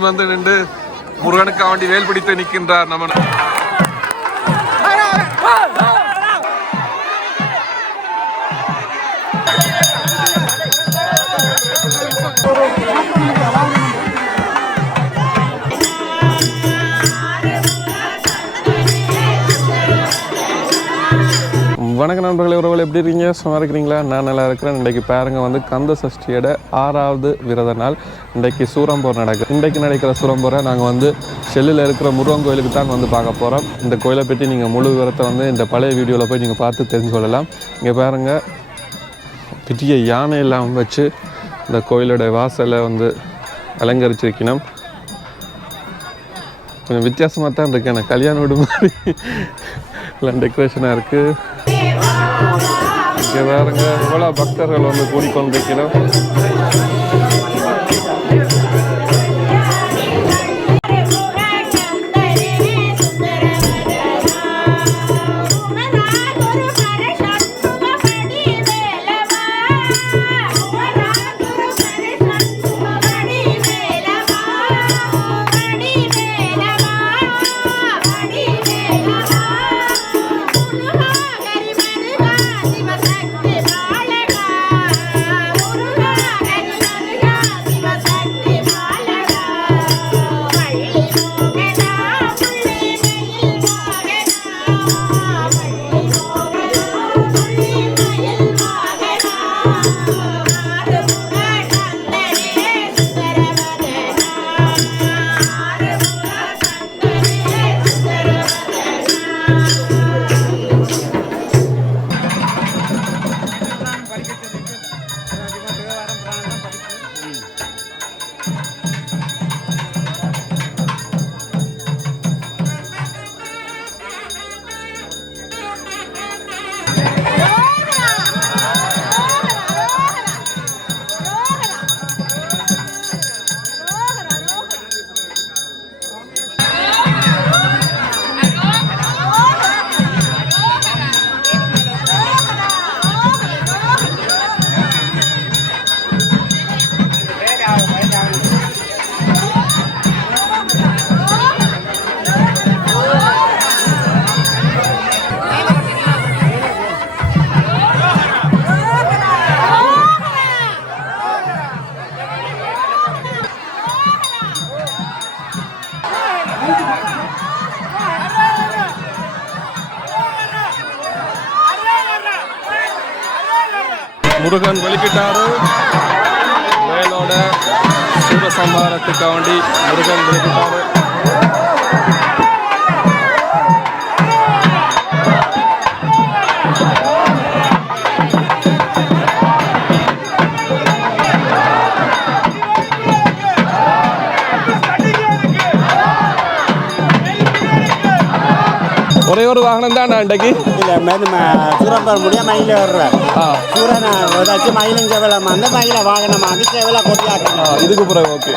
வந்து நின்று முருகனுக்கு வேண்டி வேல் பிடித்து நிற்கின்றார் நம்ம வணக்க நண்பர்களே உறவுகள் எப்படி இருக்கீங்க? சும்மா இருக்கிறீங்களா? நான் நல்லா இருக்கிறேன். இன்றைக்கு பாருங்க வந்து கந்த சஷ்டியோட ஆறாவது விரத நாள். இன்றைக்கு சூரம்போர் நடக்குது. இன்றைக்கு நடக்கிற சூரம்போரை நாங்கள் வந்து செல்லில் இருக்கிற முருகன் கோயிலுக்கு தான் வந்து பார்க்க போகிறோம் இந்த கோயிலை பற்றி நீங்கள் முழு விவரத்தை வந்து இந்த பழைய வீடியோவில் போய் நீங்கள் பார்த்து தெரிஞ்சு கொள்ளலாம் இங்கே பாருங்க பெரிய யானை எல்லாம் வச்சு இந்த கோயிலோட வாசலை வந்து அலங்கரிச்சிருக்கணும். கொஞ்சம் வித்தியாசமாக தான் இருக்கு. எனக்கு கல்யாண வீடு மாதிரி. எல்லாம் டெக்கரேஷனாக இருக்குது இங்கே வேறுங்க பக்தர்கள் வந்து கூடிக்கொண்டிருக்கிறோம். முருகன் வெளிக்கிட்டாரு வேலோட சூரசம்ஹாரத்துக்கு முருகன் வெளிக்கிட்டாரு ஒரே ஒரு வாகனம் தான் மேலும் சூரம்பர் முடிய மயில வர்றார் ஆ. சூரனை ஏதாச்சும் மயிலும் செவலம் அந்த மயில வாகனம்? அது செவல ஆ, கொட்டியாக்கணும் இதுக்கு பிறகு ஓகே.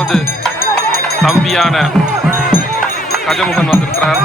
முதலாவது தம்பியான கஜமுகன் வந்திருக்கிறார்.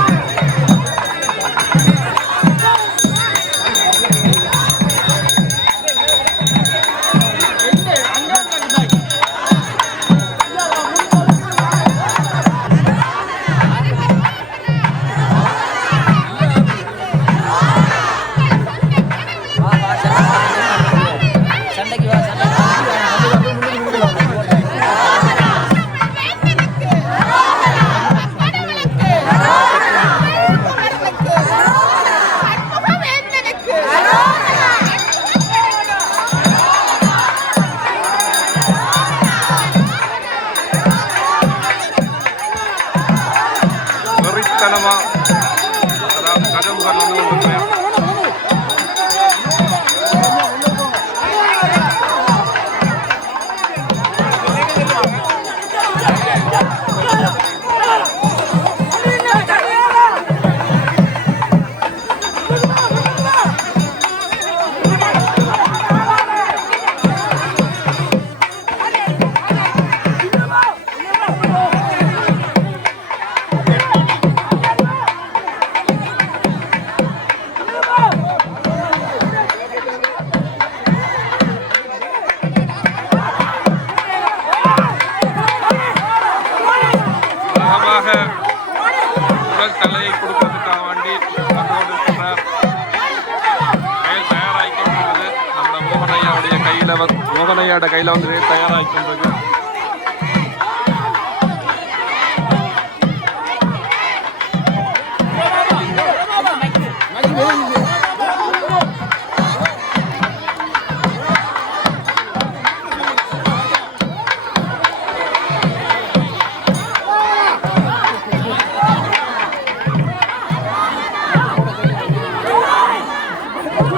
கையில் வந்து தயாராகி கொண்டிருக்கு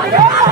Yeah!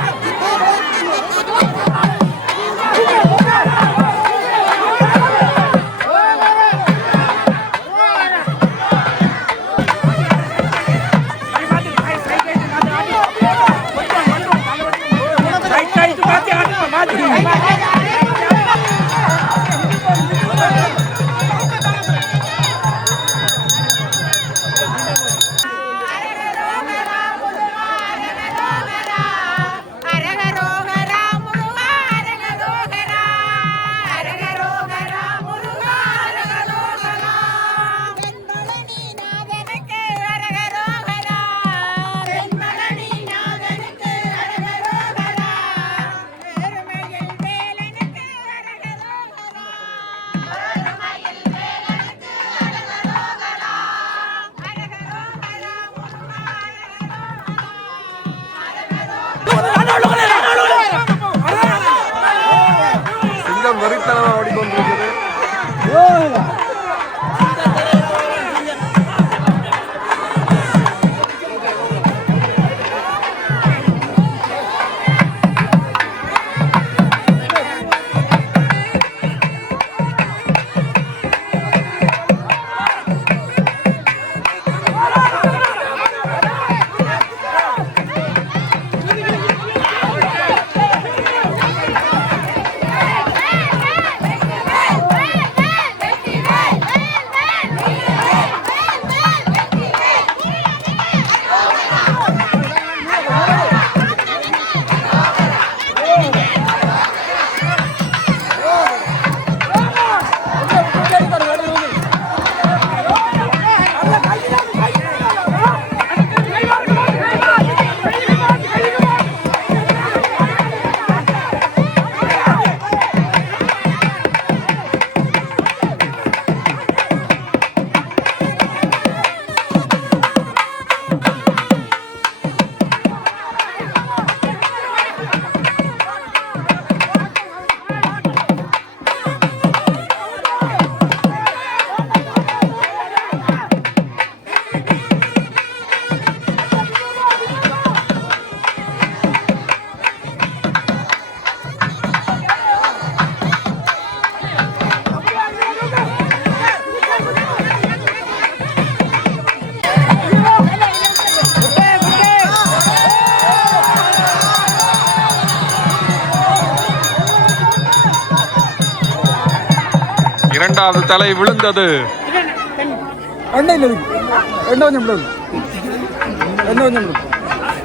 இரண்டாவது தலை விழுந்தது.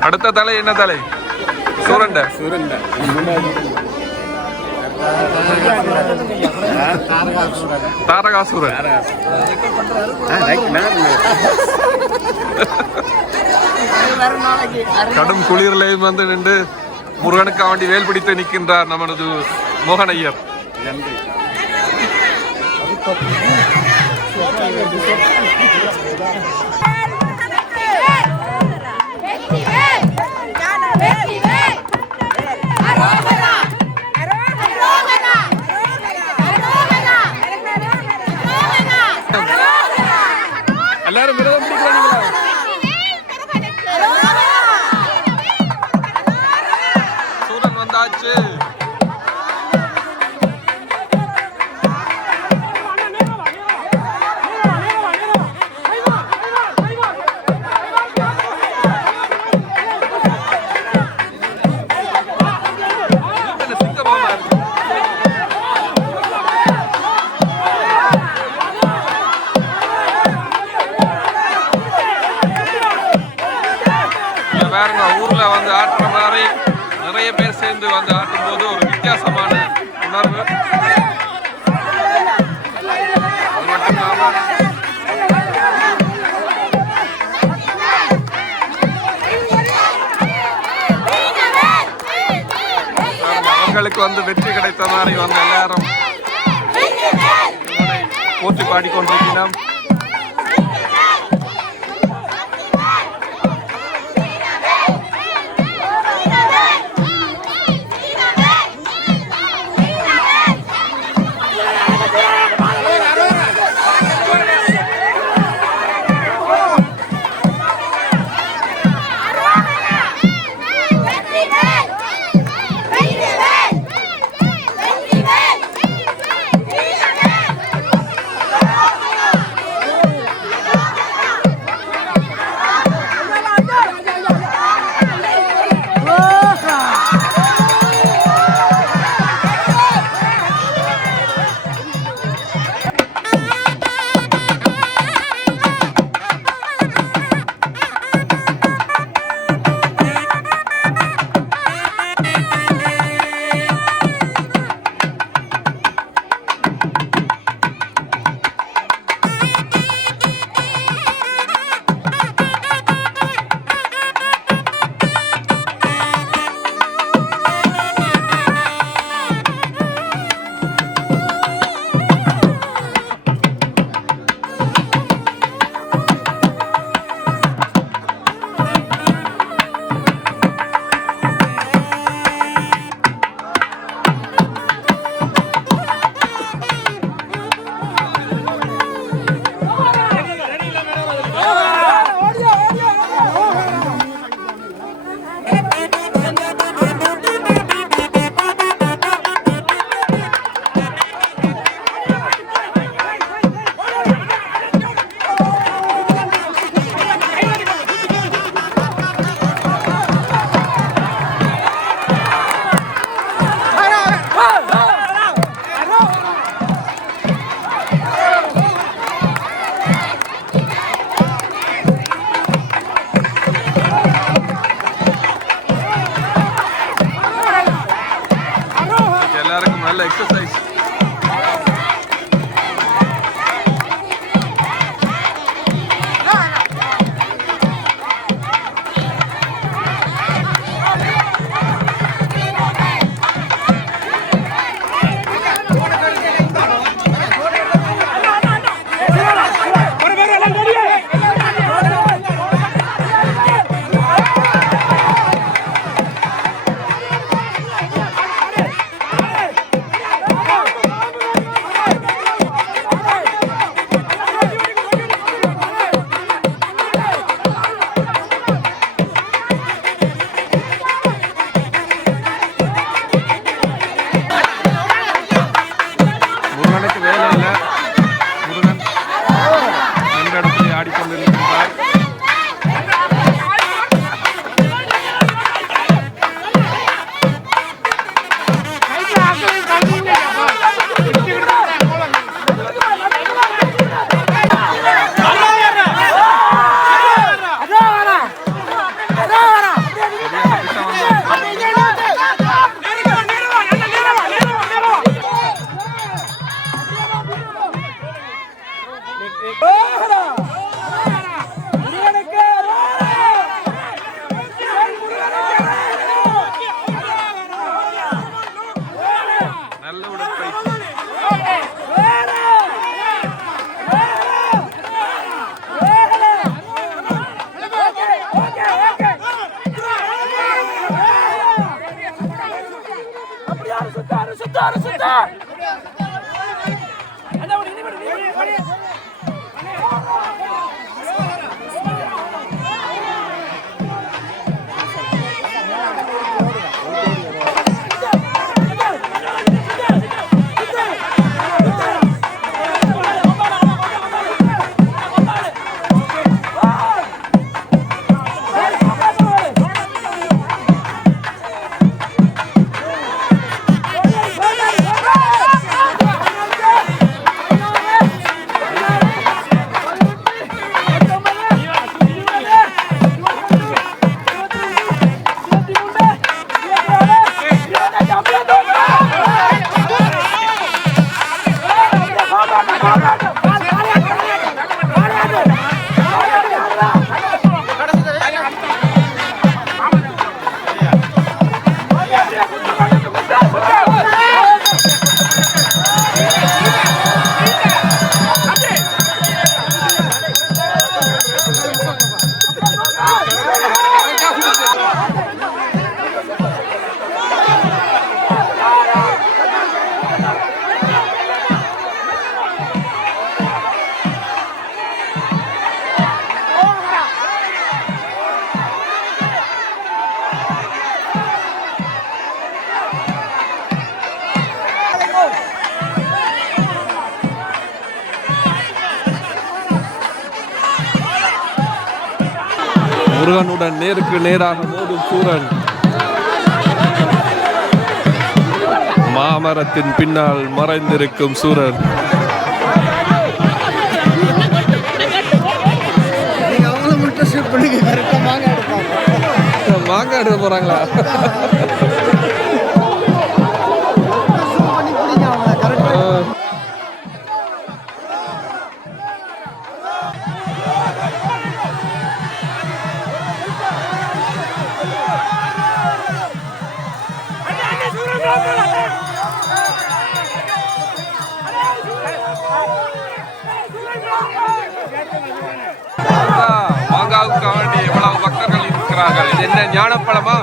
அடுத்த தலை என்ன தலை? சுரண்ட. தாரகாசுரன். கடும் குளிரிலையும் வந்து நின்று முருகனுக்கு வேண்டி வேல் பிடித்து நிற்கின்றார் நமது 我不要我不要 வந்து வெற்றி கிடைத்த மாதிரி வந்து எல்லாரும் போற்றி பாடிக்கொண்டிருக்கிறோம். ரோஹரா முருகனுக்கு நேருக்கு நேராக மோதும் சூரன். மாமரத்தின் பின்னால் மறைந்திருக்கும் சூரன். மாங்காய் எடுக்க போறாங்களா? பக்தர்கள் இருக்கிறார்கள் இது என்ன ஞானப்பழமா?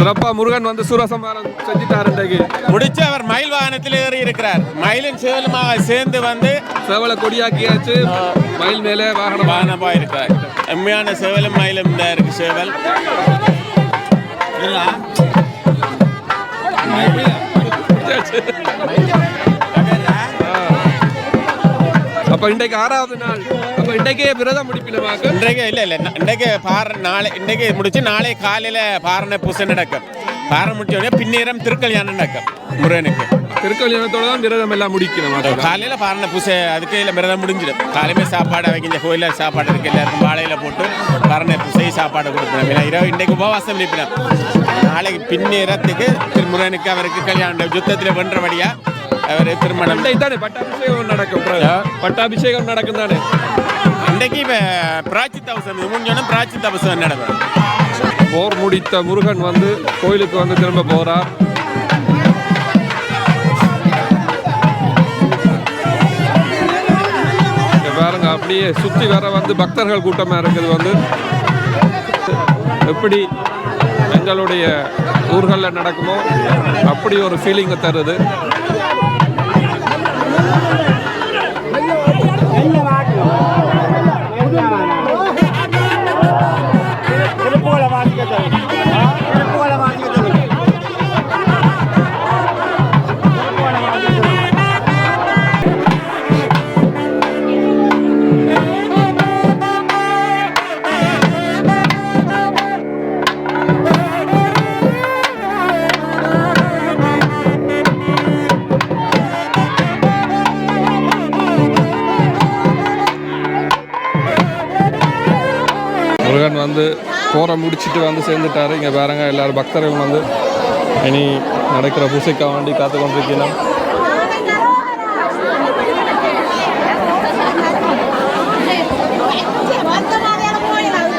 சிறப்பா முருகன் வந்து சூரசம்ஹாரம் செஞ்சிட்டாரு இன்றைக்கு. முடிச்சு அவர் மயில் வாகனத்தில் ஏறி இருக்கிறார். மயிலும் சேவலுமாக சேர்ந்து வந்து சேவலை கொடியாக்கியாச்சு. மயில் மேலே வாகனம் வாகனமாக இருக்கிறார் உண்மையான சேவலும் மயிலும் தான் இருக்கு சேவல். அப்ப இன்றைக்கு ஆறாவது நாள். அப்ப இன்றைக்கே விரதம் முடிப்பினவாக்க இன்றைக்கு இல்லை இல்லை. இன்றைக்கு பார நாளை இன்றைக்கு முடிச்சு நாளை காலையில் பாரணை பூசை நடக்கும். பாறை முடிச்ச உடனே பின்னேரம் திருக்கல்யாணம் நடக்கும் முருகனுக்கு. திருக்கல்யாணத்தோட தான் விரதம் எல்லாம் முடிக்கணும் காலையில் பாரணை பூசை அதுக்கு இல்லை விரதம் முடிஞ்சிடும். காலையுமே சாப்பாடு வைக்க இந்த கோயிலில் சாப்பாடு இருக்கு எல்லாருக்கும் வாழையில போட்டு பாரணை பூசை சாப்பாடு கொடுக்கணும் இல்லை இரவு இன்றைக்கு உபவாசம் நிற்பினோம் நாளைக்கு பின்னேரத்துக்கு திருமுருகனுக்கு அவருக்கு கல்யாணம் யுத்தத்தில் வென்றபடியா அவர் திருமணம். பட்டாபிஷேகம் நடக்கும். பட்டாபிஷேகம் நடக்கும் தானே? இன்றைக்கு இப்போ பிராச்சி தவசம் இது முடிஞ்சோன்னா பிராச்சி தவசம் நடக்கும்? போர் முடித்த முருகன் வந்து கோயிலுக்கு வந்து திரும்ப இங்க பாருங்க அப்படியே சுத்தி வர வந்து பக்தர்கள் கூட்டமா இருக்குது வந்து. எப்படி எங்களுடைய ஊர்களில் நடக்குமோ அப்படி ஒரு ஃபீலிங்கை தருது. Thank. வந்து போரை முடிச்சுட்டு வந்து சேர்ந்துட்டாரு. இங்கே பாருங்க எல்லாரும் பக்தர்கள் வந்து இனி நடக்கிற பூசைக்காக வேண்டி காத்து கொண்டிருக்கணும் போய் அது